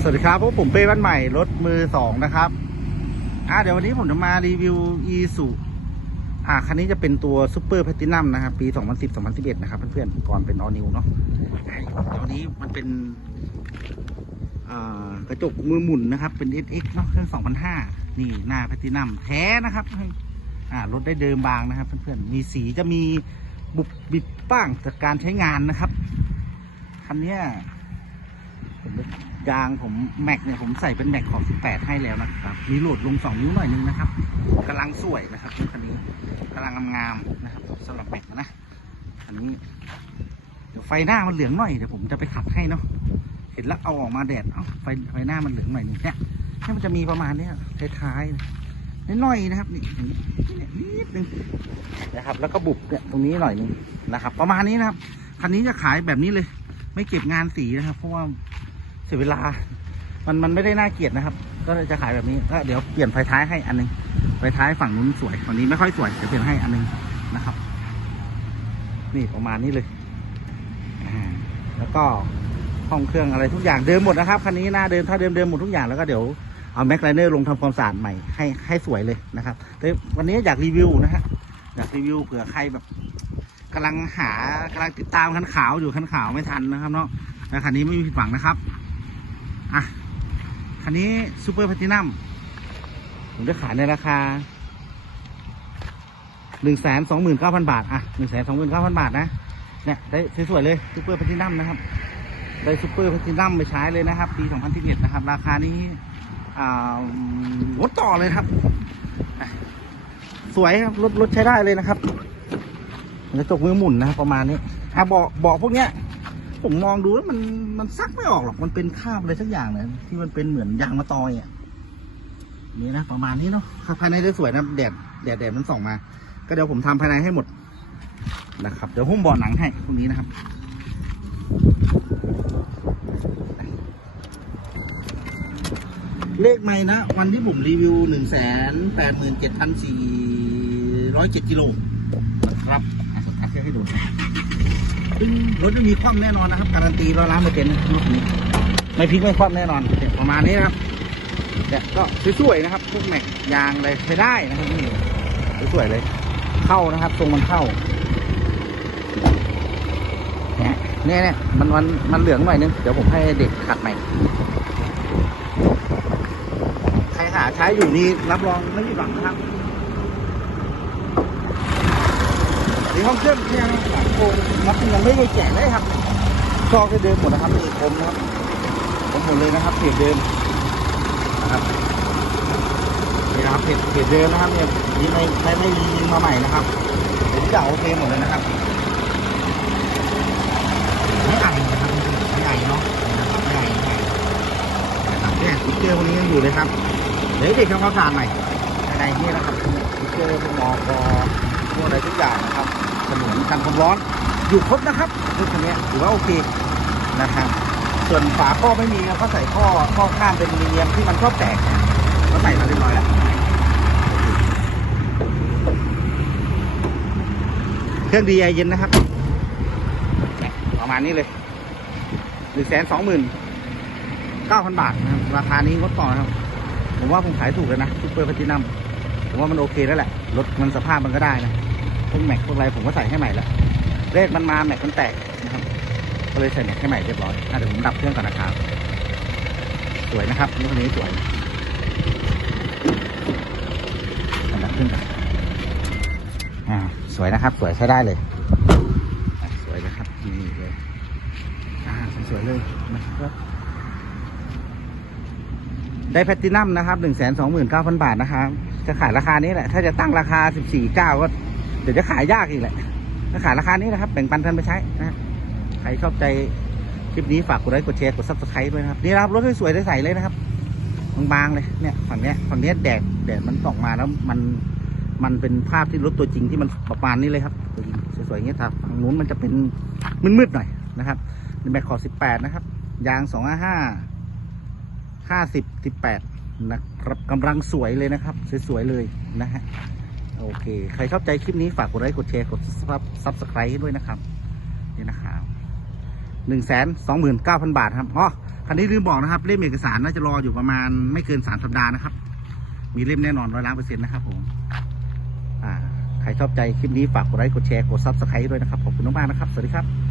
สวัสดีครับพวกผมเป้บ้านใหม่รถมือสองนะครับ อ่าเดี๋ยววันนี้ผมจะมารีวิวอีสุอ่าคันนี้จะเป็นตัวซูเปอร์แพตินัมนะครับ ปี 2010 2011 นะครับ เพื่อนๆก่อนเป็นออนิวเนาะตัวนี้มันเป็นกระจกมือหมุนนะครับ เป็น SX เนาะเครื่อง 2005 นี่หน้าแพตินัมแท้นะครับอ่ารถได้เดิมบางนะครับ เพื่อนๆมีสีจะมีบุบบิดบ้างจากการใช้งานนะครับคันนี้ ยผมยางผมแม็กเนี่ยผมใส่เป็นแม็กของ18 ให้แล้วนะครับ มีโหลดลง 2 นิ้วหน่อยนึงนะครับกำลังสวยนะครับคันนี้กำลังงามๆนะครับสำหรับแม็กนะอันนี้เดี๋ยวไฟหน้ามันเหลืองหน่อยเดี๋ยวผมจะไปขัดให้เนาะเห็นแล้วเอาออกมาแดดเอ้าไฟไฟหน้ามันเหลืองหน่อยนึงเนี่ยเนี่มันจะมีประมาณเนี้ยท้ายๆนิดหน่อยนะครับนี่อย่างนี้นิดนึงนะครับ แล้วก็บุบเนี่ยตรงนี้หน่อยนึงนะครับ ประมาณนี้นะครับคันนี้จะขายแบบนี้เลย ไม่เก็บงานสีนะครับ เพราะว่า เสียเวลา มันมันไม่ได้น่าเกลียดนะครับ ก็เลยจะขายแบบนี้ก็เดี๋ยวเปลี่ยนไฟท้ายให้อันหนึงไฟท้ายฝั่งนู้นสวยฝั่งนี้ไม่ค่อยสวยเดี๋ยวเปลี่ยนให้อันหนึงนะครับ นี่ประมาณนี้เลยแล้วก็ห้องเครื่องอะไรทุกอย่างเดิมหมดนะครับคันนี้หน้าเดิมถ้าเดิมเดิมหมดทุกอย่างแล้วก็เดี๋ยวเอาแม็กไลเนอร์ลงทำความสะอาดใหม่ให้ให้สวยเลยนะครับแต่วันนี้อยากรีวิวนะฮะอยากรีวิวเผื่อใครแบบกำลังหากำลังติดตามคันขาวอยู่คันขาวไม่ทันนะครับเนาะแต่คันนี้ไม่มีผิดหวังนะครับ อะ คันนี้ซูเปอร์แพตินัมผมจะขายในราคาหนึ่งแสนสองหมื่นเก้าพันบาท อะหนึ่งแสนสองหมื่นเก้าพันบาทนะ เนี่ย ได้สวยๆเลยซูเปอร์แพตินัมนะครับ ได้ซูเปอร์แพตินัมไปใช้เลยนะครับ ปีสองพันสิบเอ็ดนะครับ ราคานี้อ่างดต่อเลยครับ สวยครับรถรถใช้ได้เลยนะครับกระจกมือหมุนนะครับประมาณนี้อะเบาะเบาะพวกเนี้ย ผมมองดูแล้วมันมันซักไม่ออกหรอก มันเป็นคราบอะไรสักอย่างเลยที่มันเป็นเหมือนยางมะตอยอะนี่นะประมาณนี้เนาะภายในได้สวยนะแดดแดดแดดมันส่องมา ก็เดี๋ยวผมทำภายในให้หมดนะครับ เดี๋ยวหุ้มเบาะหนังให้ตรงนี้นะครับเลขไม่นะ วันที่ผมรีวิวหนึ่งแสนแปดหมื่นเจ็ดพันสี่ร้อยเจ็ดกิโลนะครับอะอะให้ดู ซึ่ง รถจะมีคว่ำแน่นอนนะครับ การันตีร้อยล้านเปอร์เซ็นต์นะรถนี้ไม่พลิกไม่คว่ำแน่นอนเนี่ยประมาณนี้นะครับเนี่ยก็สวยๆนะครับพวกแม็กยางอะไรใช้ได้นะครับนี่สวยๆเลย เข้านะครับทรงมันเข้าเนี่ยเนี่ยมันมันมันเหลืองหน่อยนึง เดี๋ยวผมให้เด็กขัดใหม่ ใครหาใช้อยู่นี่รับรองไม่มีหวังนะครับ ในห้องเครื่องเนี่ยนะหลังโครงนับยังไม่ได้แกะเลยครับซอกเดิมหมดนะครับมีคมนะครับผมหมดเลยนะครับเพจเดิมนะครับนี่นะครับเพจเพจเดิมนะครับเนี่ยนี่ไม่ไม่ไม่รียิงมาใหม่นะครับผมจะโอเคหมดเลยนะครับไม่อ่านนะครับไม่อ่านเนาะไม่อ่านไม่อ่านนะครับเนี่ยสติ๊กเกอร์พวกนี้ยังอยู่เลยครับเดี๋ยวเด็กทำความสะอาดใหม่ในนี้นะครับสติ๊กเกอร์พวกมอกอ พวกอะไรทุกอย่างนะครับถนนกันความร้อนอยู่ครบนะครับรถคันนี้ถือว่าโอเคนะครับส่วนฝาข้อไม่มีนะเขาใส่ข้อข้อข้างเป็นมีเนียมที่มันชอบแตกนะเขาใส่มาเรียบร้อยแล้วเครื่องดีไอเย็นนะครับประมาณนี้เลยหนึ่งแสนสองหมื่นเก้าพันบาทนะครับราคานี้งดต่อนะครับ ผมว่าผมขายถูกเลยนะซุปเปอร์พัตินัมผมว่ามันโอเคแล้วแหละรถมันสภาพมันก็ได้นะ พวกแม็กพวกอะไรผมก็ใส่ให้ใหม่แล้วเลขมันมาแม็กมันแตกนะครับก็เลยใส่แม็กให้ใหม่เรียบร้อยอะเดี๋ยวผมดับเครื่องก่อนนะครับ สวยนะครับรถคันนี้สวยดับเครื่องก่อนอ่าสวยนะครับ สวยใช้ได้เลย สวยนะครับนี่เลยอ่าสวยๆเลยนะครับได้แพลตตินัมนะครับหนึ่งแสนสองหมื่นเก้าพันบาทนะครับ จะขายราคานี้แหละ ถ้าจะตั้งราคาสิบสี่เก้าก็ เดี๋ยวจะขายยากอีกแหละถ้าขายราคานี้นะครับ แบ่งปันกันไปใช้นะใครชอบใจคลิปนี้ฝากกดไลค์กดแชร์กดซับสไครต์ด้วยนะครับนี่นะครับรถสวยๆใสๆเลยนะครับบางๆเลยเนี่ยฝั่งเนี้ยฝั่งเนี้ยแดดแดดมันส่องมาแล้วมันมันเป็นภาพที่รถตัวจริงที่มันประมาณนี้เลยครับตัวจริงสวยๆอย่างเงี้ยครับฝั่งนู้นมันจะเป็นมืดๆหน่อยนะครับในแบคคอสิบแปดนะครับ ยางสองห้าห้าห้าสิบสิบแปดนะครับกำลังสวยเลยนะครับ สวยๆเลยนะฮะ โอเค ใครชอบใจคลิปนี้ฝากกดไลค์กดแชร์กดซับซับสไครต์ด้วยนะครับนี่นะครับหนึ่งแสนสองหมื่นเก้าพันบาทครับอ๋อคันนี้ลืมบอกนะครับเล่มเอกสารน่าจะรออยู่ประมาณไม่เกินสามสัปดาห์นะครับ มีเล่มแน่นอนร้อยล้านเปอร์เซ็นต์นะครับผมอ่าใครชอบใจคลิปนี้ฝากกดไลค์กดแชร์กดซับสไครต์ด้วยนะครับขอบคุณมากๆนะครับ สวัสดีครับ